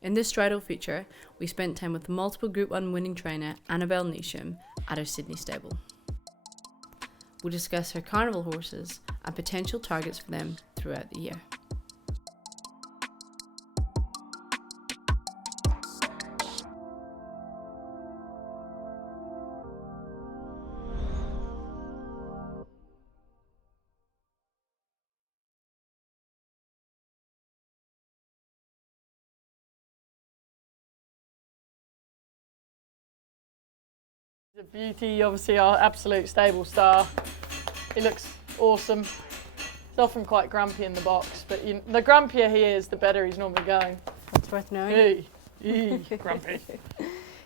In this Stridyl feature, we spent time with multiple Group 1 winning trainer Annabel Neasham at her Sydney stable. We'll discuss her carnival horses and potential targets for them throughout the year. The beauty, obviously our absolute stable star. He looks awesome. He's often quite grumpy in the box, but the grumpier he is, the better he's normally going. That's worth knowing. Grumpy.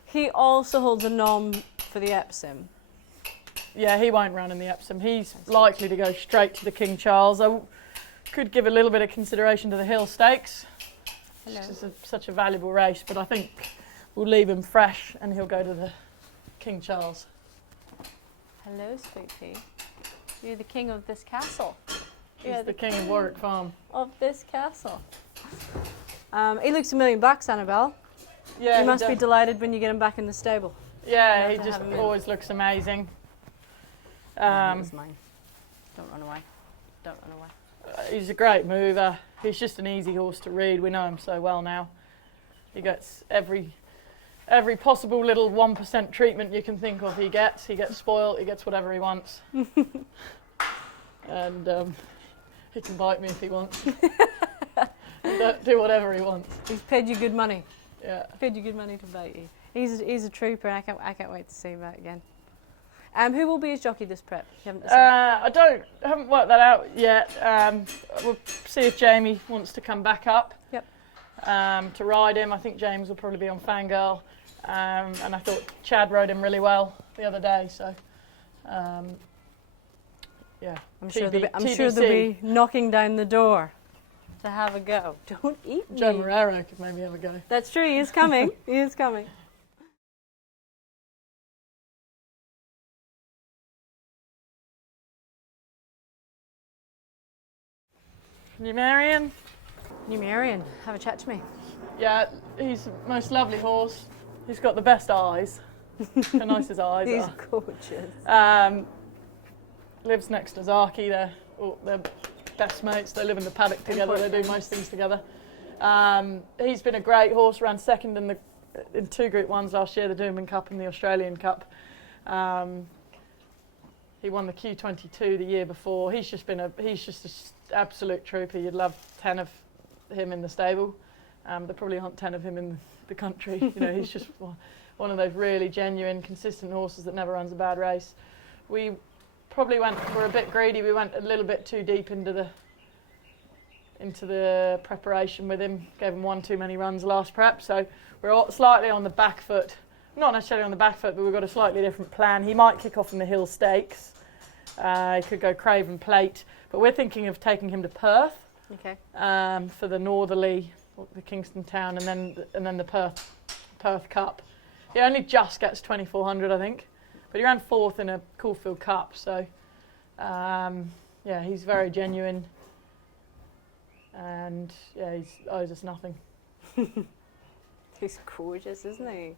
He also holds a nom for the Epsom. Yeah, he won't run in the Epsom. He's likely to go straight to the King Charles. I could give a little bit of consideration to the Hill Stakes. It's such a valuable race, but I think we'll leave him fresh and he'll go to the King Charles. Hello, Sweetie. You're the king of this castle. He's the king of Warwick Farm. Of this castle. He looks $1 million, Annabelle. Yeah, you must be delighted when you get him back in the stable. Yeah, he just always looks amazing. He's mine. Don't run away. Don't run away. He's a great mover. He's just an easy horse to read. We know him so well now. He gets every possible little 1% treatment you can think of. He gets spoiled. He gets whatever he wants. And he can bite me if he wants. Do whatever he wants. He's paid you good money. Yeah. Paid you good money to bite you. He's a trooper. I can't wait to see him out again. Who will be his jockey this prep? You haven't decided? I haven't worked that out yet. We'll see if Jamie wants to come back up. Yep. To ride him. I think James will probably be on Fangirl. And I thought Chad rode him really well the other day. So, yeah. I'm sure they'll be knocking down the door to have a go. Don't eat me. Joe Morero could maybe have a go. That's true. He is coming. He is coming. Numa Marian? Numa Marian, have a chat to me. Yeah, he's the most lovely horse. He's got the best eyes. How nice his eyes He's are. gorgeous. Lives next to Zaki. They're best mates. They live in the paddock together. They do most things together. He's been a great horse. Ran second in 2 Group 1s last year, the Doomben Cup and the Australian Cup. He won the Q22 the year before. He's just an absolute trooper. You'd love 10 of him in the stable. There probably aren't 10 of him in the country. He's just one of those really genuine, consistent horses that never runs a bad race. We probably were a bit greedy. We went a little bit too deep into the preparation with him. Gave him 1 too many runs last prep, so we're slightly on the back foot. Not necessarily on the back foot, but we've got a slightly different plan. He might kick off in the Hill Stakes. He could go Craven Plate, but we're thinking of taking him to Perth. Okay. For the Northerly, the Kingston Town, and then the Perth Cup. He only just gets 2,400, I think, but he ran 4th in a Caulfield Cup. So, yeah, he's very genuine, and yeah, he owes us nothing. He's gorgeous, isn't he?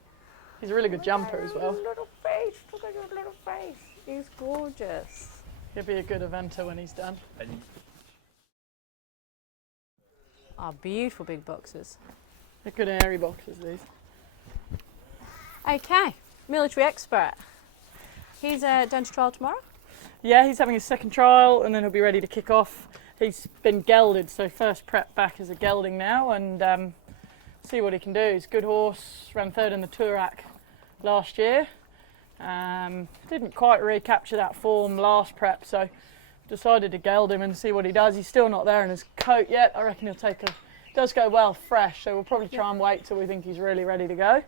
He's a really good jumper as well. Little face, look at your little face. He's gorgeous. He'll be a good eventer when he's done. Beautiful big boxes. They're good airy boxes, these. Okay, military expert. He's down to trial tomorrow? Yeah, he's having his second trial and then he'll be ready to kick off. He's been gelded, so first prep back as a gelding now, and see what he can do. He's a good horse, ran 3rd in the Toorak last year. Didn't quite recapture that form last prep, so decided to geld him and see what he does. He's still not there in his coat yet. I reckon he'll does go well fresh, so we'll probably try and wait till we think he's really ready to go.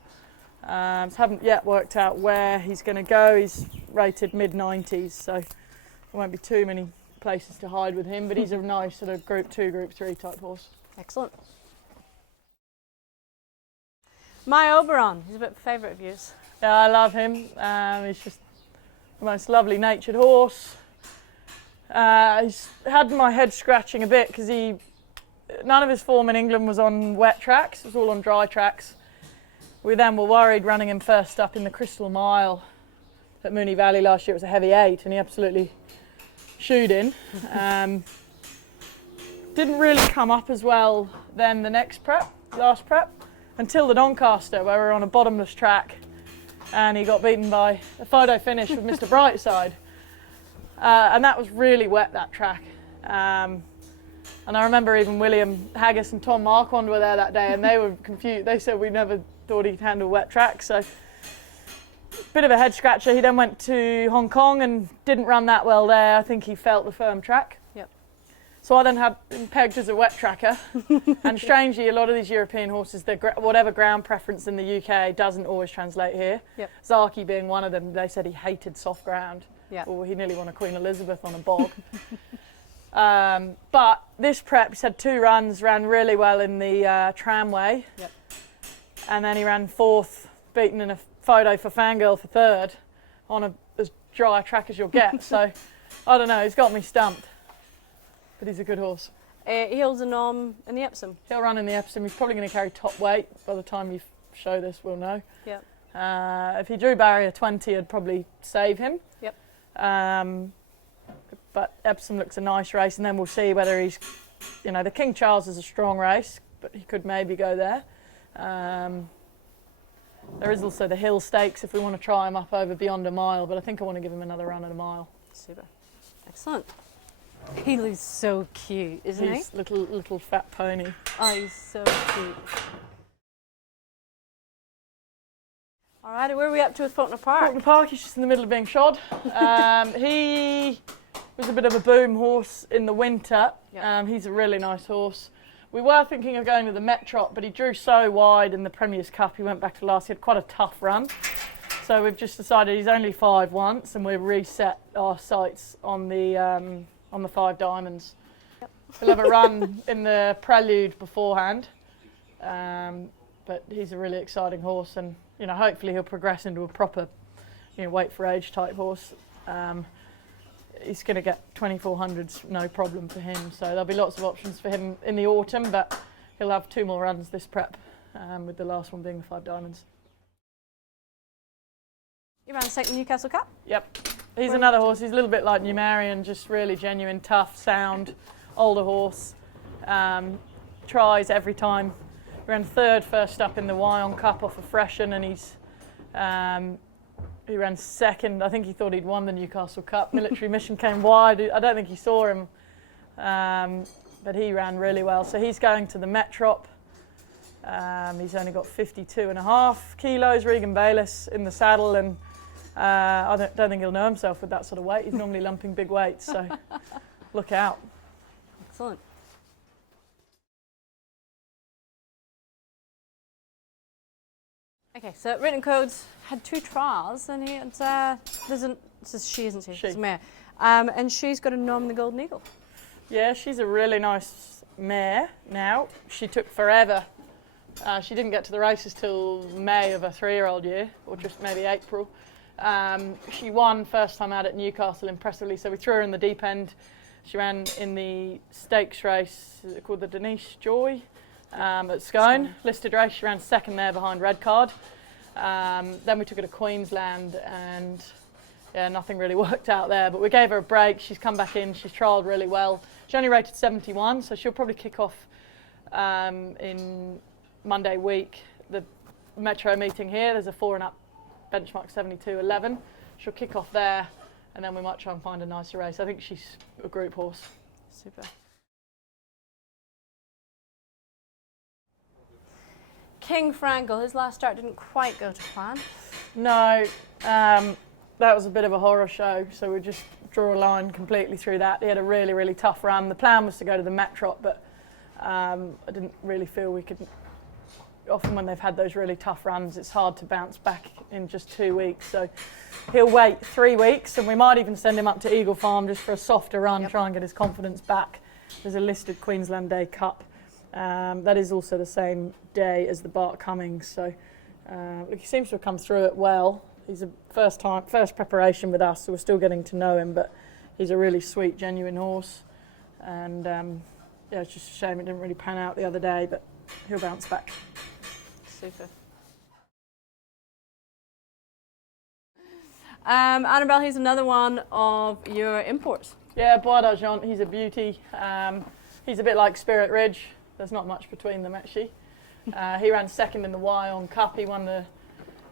So haven't yet worked out where he's going to go. He's rated mid-90s, so there won't be too many places to hide with him, but he's a nice sort of Group 2, Group 3 type horse. Excellent. My Oberon, he's a bit of a favourite of yours. Yeah, I love him. He's just the most lovely natured horse. He's had my head scratching a bit because he none of his form in England was on wet tracks, it was all on dry tracks. We then were worried running him first up in the Crystal Mile at Mooney Valley last year. It was a heavy 8 and he absolutely shooed in. Didn't really come up as well then the last prep, until the Doncaster, where we were on a bottomless track and he got beaten by a photo finish with Mr. Brightside. And that was really wet, that track. And I remember even William Haggis and Tom Marquand were there that day and they were confused. They said we never thought he'd handle wet tracks. So bit of a head scratcher. He then went to Hong Kong and didn't run that well there. I think he felt the firm track. Yep. So I then had him pegged as a wet tracker. And strangely, a lot of these European horses, whatever ground preference in the UK doesn't always translate here. Yep. Zaki being one of them, they said he hated soft ground. Yep. Or he nearly won a Queen Elizabeth on a bog. But this prep, he had 2 runs, ran really well in the tramway. Yep. And then he ran 4th, beaten in a photo for Fangirl for 3rd on as dry a track as you'll get. So, I don't know, he's got me stumped. But he's a good horse. He holds a nom in the Epsom. He'll run in the Epsom. He's probably going to carry top weight. By the time you show this, we'll know. Yep. If he drew barrier 20, I'd probably save him. Yep. But Epsom looks a nice race, and then we'll see whether he's, the King Charles is a strong race, but he could maybe go there. There is also the Hill Stakes if we want to try him up over beyond a mile, but I think I want to give him another run at a mile. Super. Excellent. He looks so cute, isn't he? He's little fat pony. Oh, he's so cute. All right, where are we up to with Faulkner Park? Faulkner Park, he's just in the middle of being shod. He was a bit of a boom horse in the winter. Yep. He's a really nice horse. We were thinking of going to the Metrop, but he drew so wide in the Premier's Cup, he went back to last. He had quite a tough run. So we've just decided he's only 5 once, and we've reset our sights on the 5 Diamonds. Yep. He'll have a run in the Prelude beforehand. But he's a really exciting horse, and hopefully he'll progress into a proper, weight for age type horse. He's going to get 2400s, no problem for him. So there'll be lots of options for him in the autumn, but he'll have 2 more runs this prep, with the last one being the 5 Diamonds. You ran 2nd Newcastle Cup? Yep. He's another horse. He's a little bit like Numa Marian, just really genuine, tough, sound, older horse. Tries every time. He ran 3rd first up in the Wyon Cup off of Freshen, and he ran 2nd. I think he thought he'd won the Newcastle Cup. Military Mission came wide. I don't think he saw him, but he ran really well. So he's going to the Metrop. He's only got 52.5 kilos. Regan Bayliss in the saddle, and I don't think he'll know himself with that sort of weight. He's normally lumping big weights, so look out. Excellent. Okay, so Written Codes had 2 trials, and he had, this is she, isn't she? She. It's a mare. And she's got a nom in the Golden Eagle. Yeah, she's a really nice mare now. She took forever. She didn't get to the races till May of her 3-year-old year, or just maybe April. She won first time out at Newcastle impressively, so we threw her in the deep end. She ran in the stakes race called the Denise Joy at Scone. Listed race, she ran 2nd there behind Red Card. Then we took her to Queensland, and nothing really worked out there, but we gave her a break. She's come back in, she's trialled really well. She only rated 71, so she'll probably kick off in Monday week. The Metro meeting here, there's a 4 and up benchmark 72.11. She'll kick off there, and then we might try and find a nicer race. I think she's a group horse. Super. King Frankle, his last start didn't quite go to plan. No, that was a bit of a horror show, so we just draw a line completely through that. He had a really, really tough run. The plan was to go to the Metrop, but I didn't really feel we could. Often when they've had those really tough runs, it's hard to bounce back in just 2 weeks. So he'll wait 3 weeks, and we might even send him up to Eagle Farm just for a softer run, try and get his confidence back. There's a listed Queensland Day Cup. That is also the same day as the Bart Cummings. So he seems to have come through it well. He's a first preparation with us, so we're still getting to know him, but he's a really sweet, genuine horse. And yeah, it's just a shame it didn't really pan out the other day, but he'll bounce back. Super. Annabelle, here's another one of your imports. Yeah, Bois d'Argent, he's a beauty. He's a bit like Spirit Ridge. There's not much between them, actually. He ran second in the Wyong Cup. He won the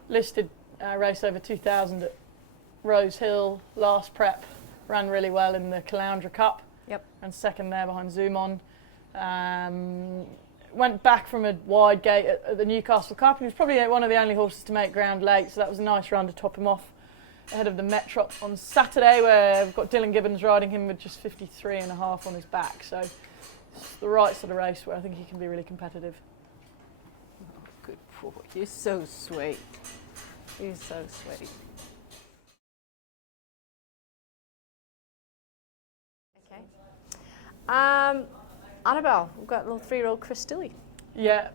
listed race over 2,000 at Rose Hill last prep. Ran really well in the Caloundra Cup. Yep. Ran second there behind Zoomon. Went back from a wide gate at the Newcastle Cup. He was probably one of the only horses to make ground late, so that was a nice run to top him off ahead of the Metrop on Saturday, where we've got Dylan Gibbons riding him with just 53.5 on his back. So it's the right sort of race where I think he can be really competitive. Oh, good boy. You're so sweet. You're so sweet. Okay. Annabelle, we've got a little 3-year-old Chris Stridyl. Yeah,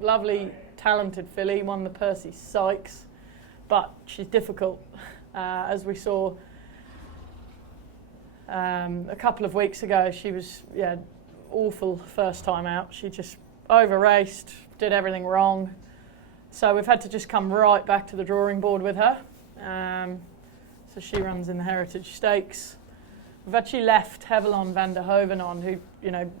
lovely, talented filly, won the Percy Sykes, but she's difficult. As we saw a couple of weeks ago, she was awful first time out. She just over-raced, did everything wrong. So we've had to just come right back to the drawing board with her. So she runs in the Heritage Stakes. We've actually left Hevelon van der Hoven on, who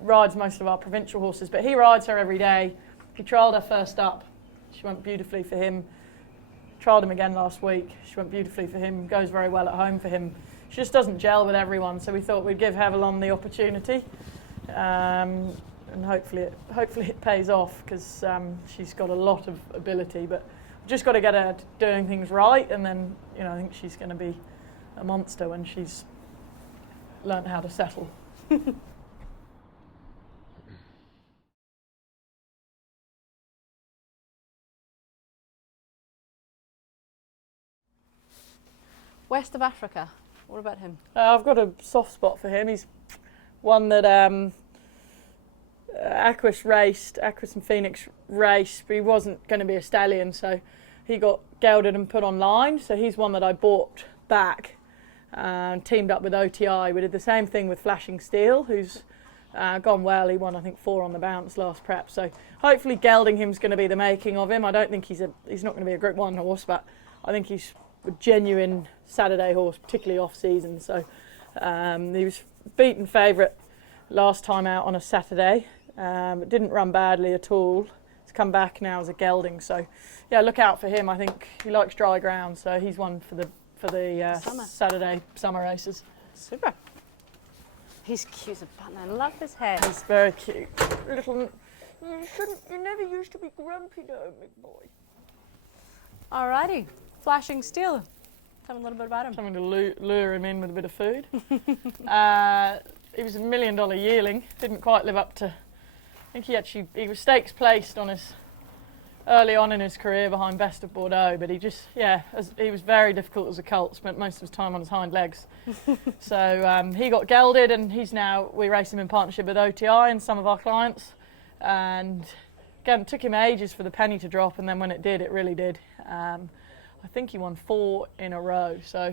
rides most of our provincial horses, but he rides her every day. He trialled her first up. She went beautifully for him. Trialled him again last week. She went beautifully for him. Goes very well at home for him. She just doesn't gel with everyone, so we thought we'd give Hevelon the opportunity, and hopefully it pays off, because she's got a lot of ability. But we've just got to get her doing things right, and then I think she's going to be a monster when she's learnt how to settle. West of Africa, what about him? I've got a soft spot for him. He's one that Aquis and Phoenix raced, but he wasn't going to be a stallion, so he got gelded and put online. So he's one that I bought back, teamed up with OTI. We did the same thing with Flashing Steel, who's gone well. He won, I think, 4 on the bounce last prep. So hopefully gelding him's going to be the making of him. I don't think he's not going to be a Group 1 horse, but I think he's a genuine Saturday horse, particularly off season. So he was beaten favourite last time out on a Saturday. It didn't run badly at all. He's come back now as a gelding. So yeah, look out for him. I think he likes dry ground, so he's one for the Saturday summer races. Super. He's cute as a button. I love his hair. He's very cute. Little. You never used to be grumpy though, big boy. Alrighty. Flashing Steel. Tell me a little bit about him. Something to lure him in with a bit of food. He was a $1 million yearling. Didn't quite live up to. I think he was stakes placed on his early on in his career behind Best of Bordeaux, but he was very difficult as a colt. Spent most of his time on his hind legs. So he got gelded, and we race him in partnership with OTI and some of our clients. And again, it took him ages for the penny to drop, and then when it did, it really did. I think he won 4 in a row. So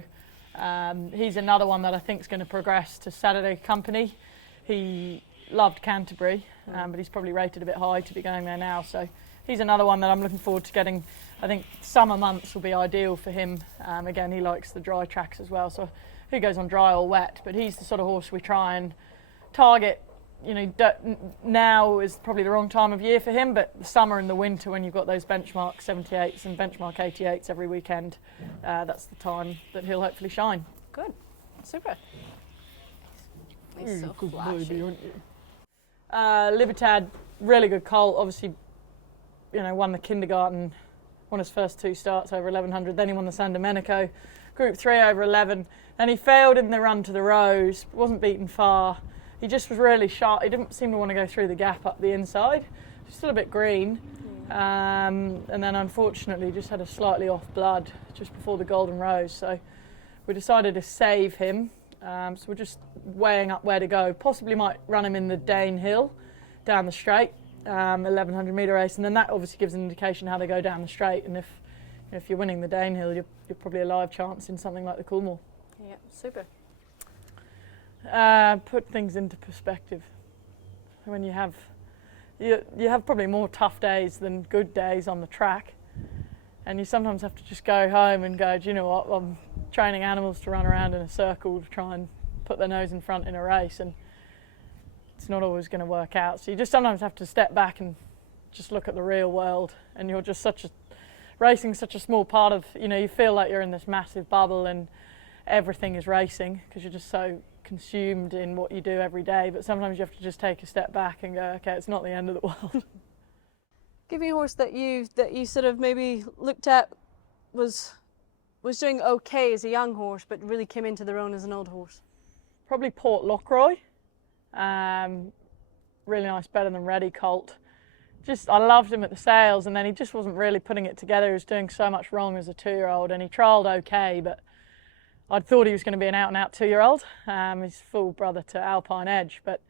he's another one that I think is going to progress to Saturday company. He loved Canterbury, but he's probably rated a bit high to be going there now. So he's another one that I'm looking forward to getting. I think summer months will be ideal for him. Again, he likes the dry tracks as well. So he goes on dry or wet, but he's the sort of horse we try and target. Now is probably the wrong time of year for him, but the summer and the winter, when you've got those benchmark 78s and benchmark 88s every weekend, that's the time that he'll hopefully shine. Good. Super. He's so good flashy. baby, aren't you? Libertad, really good colt. Obviously, won the kindergarten, won his first 2 starts over 1100. Then he won the San Domenico, Group 3 over 11. And he failed in the run to the Rose, wasn't beaten far. He just was really sharp. He didn't seem to want to go through the gap up the inside. Still a bit green. And then unfortunately just had a slightly off blood just before the Golden Rose. So we decided to save him. So we're just weighing up where to go. Possibly might run him in the Dane Hill down the straight, 1100 metre race. And then that obviously gives an indication how they go down the straight. And if you're winning the Dane Hill, you're probably a live chance in something like the Coolmore. Yeah, super. Put things into perspective. when you have probably more tough days than good days on the track, and you sometimes have to just go home and go, do you know what, I'm training animals to run around in a circle to try and put their nose in front in a race, and it's not always going to work out. So you just sometimes have to step back and just look at the real world, and you're just racing such a small part of, you feel like you're in this massive bubble and everything is racing because you're just so consumed in what you do every day. But sometimes you have to just take a step back and go, okay, it's not the end of the world. Give me a horse that you sort of maybe looked at was doing okay as a young horse, but really came into their own as an old horse. Probably Port Lockroy. Really nice, better than ready colt. I loved him at the sales, and then he just wasn't really putting it together. He was doing so much wrong as a 2-year-old, and he trialled okay, but I'd thought he was going to be an out-and-out 2-year-old. He's full brother to Alpine Edge, but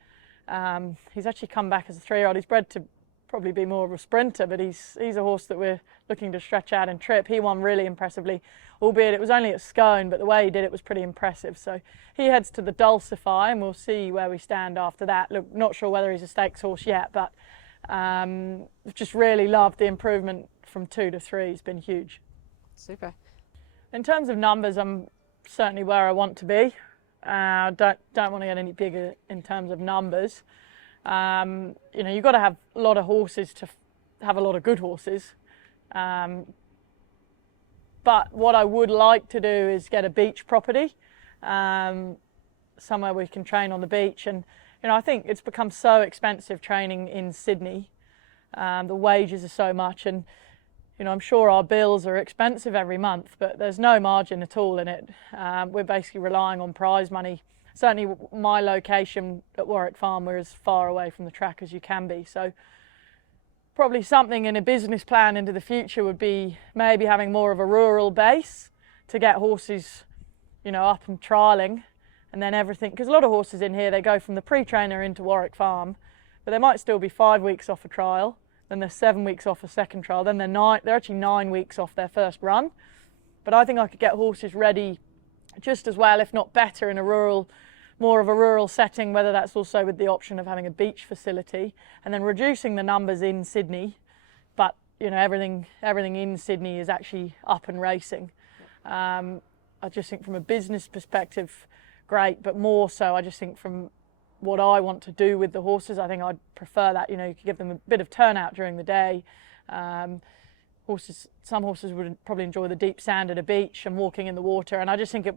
he's actually come back as a 3-year-old. He's bred to probably be more of a sprinter, but he's a horse that we're looking to stretch out and trip. He won really impressively, albeit it was only at Scone, but the way he did it was pretty impressive. So he heads to the Dulcify, and we'll see where we stand after that. Look, not sure whether he's a stakes horse yet, but just really loved the improvement from 2 to 3. It's been huge. Super. In terms of numbers, I'm certainly where I want to be. Don't want to get any bigger in terms of numbers. You've got to have a lot of horses to have a lot of good horses. But what I would like to do is get a beach property, somewhere we can train on the beach. And I think it's become so expensive training in Sydney. The wages are so much, and I'm sure our bills are expensive every month, but there's no margin at all in it. We're basically relying on prize money. Certainly my location at Warwick Farm, we're as far away from the track as you can be. So probably something in a business plan into the future would be maybe having more of a rural base to get horses, up and trialling, and then everything. Because a lot of horses in here, they go from the pre-trainer into Warwick Farm, but they might still be 5 weeks off a trial, then they're 7 weeks off a second trial, then they're actually 9 weeks off their first run. But I think I could get horses ready just as well, if not better, in more of a rural setting, whether that's also with the option of having a beach facility and then reducing the numbers in Sydney. But everything in Sydney is actually up and racing. I just think from a business perspective, great, but more so I just think from what I want to do with the horses, I think I'd prefer that, you could give them a bit of turnout during the day. Some horses would probably enjoy the deep sand at a beach and walking in the water, and I just think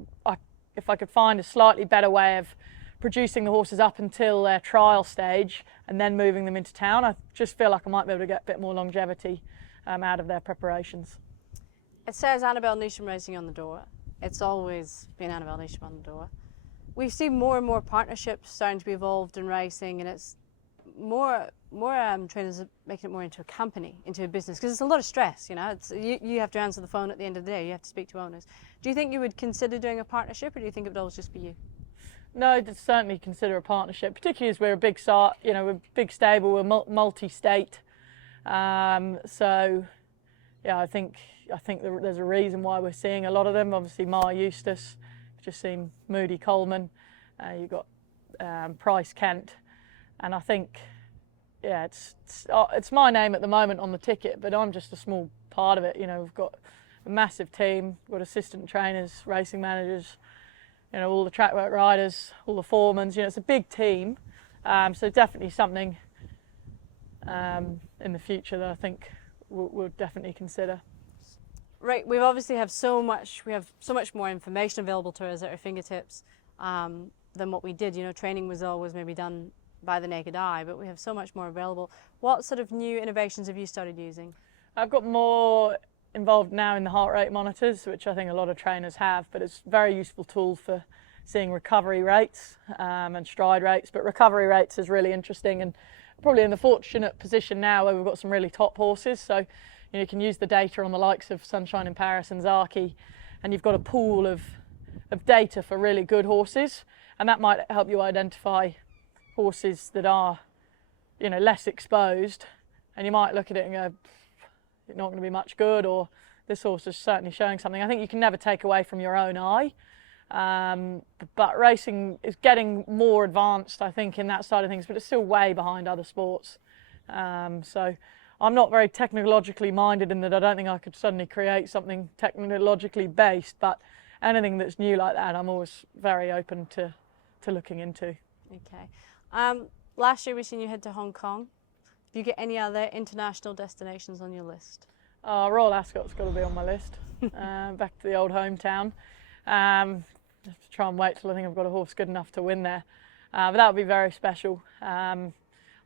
if I could find a slightly better way of producing the horses up until their trial stage and then moving them into town, I just feel like I might be able to get a bit more longevity out of their preparations. It says Annabel Neasham racing on the door. It's always been Annabel Neasham on the door. We see more and more partnerships starting to be evolved in racing, and it's more trainers are making it more into a company, into a business, because it's a lot of stress. You have to answer the phone at the end of the day. You have to speak to owners. Do you think you would consider doing a partnership, or do you think it would always just be you? No, I'd certainly consider a partnership, particularly as we're a big start. We're a big stable. We're multi-state. So yeah, I think there's a reason why we're seeing a lot of them. Obviously, Ma Eustace. Just seen Moody Coleman. You've got Price Kent, and I think, yeah, it's my name at the moment on the ticket, but I'm just a small part of it. We've got a massive team. We've got assistant trainers, racing managers, all the track work riders, all the foremans. It's a big team. So definitely something in the future that I think we'll definitely consider. Right, we obviously have so much more information available to us at our fingertips than what we did. Training was always maybe done by the naked eye, but we have so much more available. What sort of new innovations have you started using? I've got more involved now in the heart rate monitors, which I think a lot of trainers have, but it's a very useful tool for seeing recovery rates and stride rates. But recovery rates is really interesting, and probably in the fortunate position now where we've got some really top horses. So you can use the data on the likes of Sunshine in Paris and Zaki, and you've got a pool of data for really good horses, and that might help you identify horses that are, less exposed, and you might look at it and go, it's not going to be much good, or this horse is certainly showing something. I think you can never take away from your own eye, But racing is getting more advanced, I think, in that side of things, but it's still way behind other sports. So I'm not very technologically minded in that I don't think I could suddenly create something technologically based, but anything that's new like that, I'm always very open to looking into. Okay. Last year we seen you head to Hong Kong. Do you get any other international destinations on your list? Royal Ascot's got to be on my list. Back to the old hometown. Have to try and wait till I think I've got a horse good enough to win there. But that would be very special. I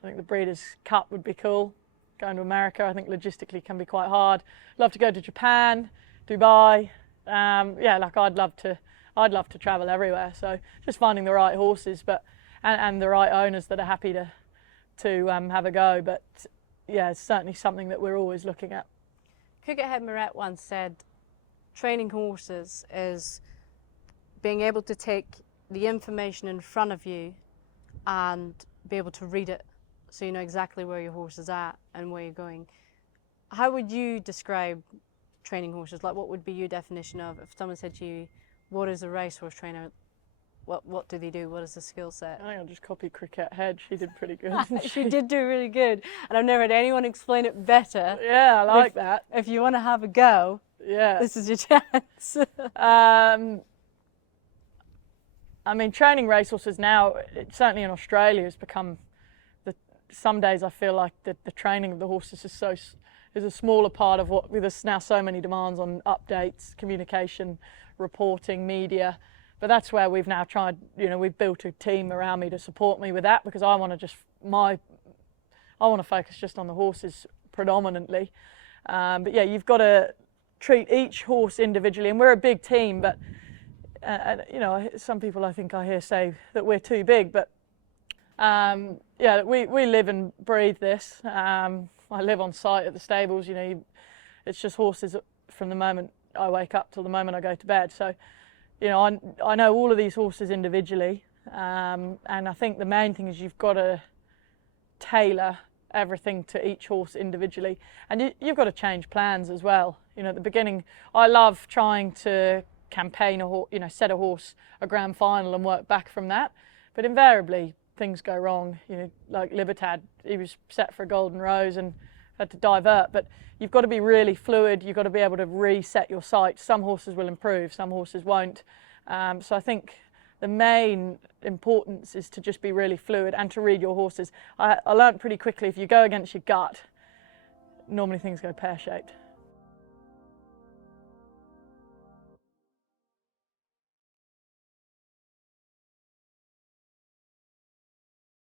think the Breeders' Cup would be cool. Going to America, I think logistically can be quite hard. Love to go to Japan, Dubai. Yeah, like I'd love to travel everywhere. So just finding the right horses, and the right owners that are happy to have a go. But yeah, it's certainly something that we're always looking at. Cricket Moret once said, training horses is being able to take the information in front of you and be able to read it so you know exactly where your horse is at and where you're going. How would you describe training horses? Like, what would be your definition of, if someone said to you, what is a racehorse trainer? What do they do? What is the skill set? I think I'll just copy Cricket Head. She did pretty good. She did do really good, and I've never had anyone explain it better. Yeah, I like that. If you want to have a go, yeah, this is your chance. I mean, training racehorses now, certainly in Australia, has become. Some days I feel like the training of the horses is a smaller part of what. There's now so many demands on updates, communication, reporting, media. But that's where we've now tried, we've built a team around me to support me with that, because I want to focus just on the horses predominantly. But yeah, you've got to treat each horse individually, and we're a big team, but some people I think I hear say that we're too big, but yeah, we live and breathe this. I live on site at the stables, it's just horses from the moment I wake up till the moment I go to bed. So I know all of these horses individually, and I think the main thing is you've got to tailor everything to each horse individually, and you've got to change plans as well. At the beginning, I love trying to campaign set a horse a grand final and work back from that, but invariably things go wrong. Like Libertad, he was set for a Golden Rose and had to divert, but you've got to be really fluid. You've got to be able to reset your sights. Some horses will improve, some horses won't. So I think the main importance is to just be really fluid and to read your horses. I learned pretty quickly, if you go against your gut, normally things go pear-shaped.